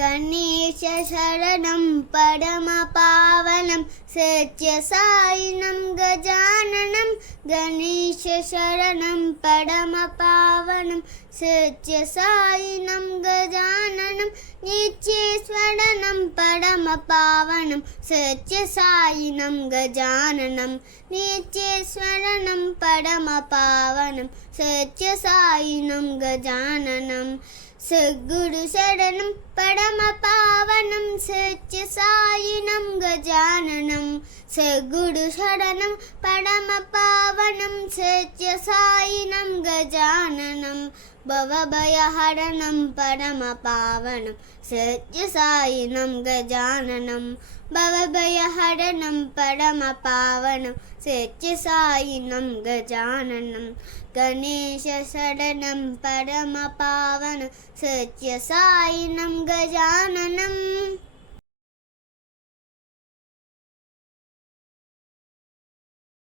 గణేశ శరణం పరమపావనం సత్యసాయినం గజాననం గణేశ శరణం పరమపావనం సత్యసాయినం గజాననం నిత్యేశ్వరణం పరమపావనం సత్యసాయినం గజాననం నిత్యేశ్వరణం పరమపావనం సత్యసాయినం గజాననం సద్గురు శరణం పరమపావనం సత్యసాయినం గజాననం సద్గురు శరణం పరమపావనం సత్యసాయినం గజాననం భవభయహరణం పరమపావనం సత్యసాయినం గజాననం భవభయహరణం పరమపావనం సత్యసాయినం గజాననం గణేశ శరణం పరమపావనం సత్యసాయినం గజాననం.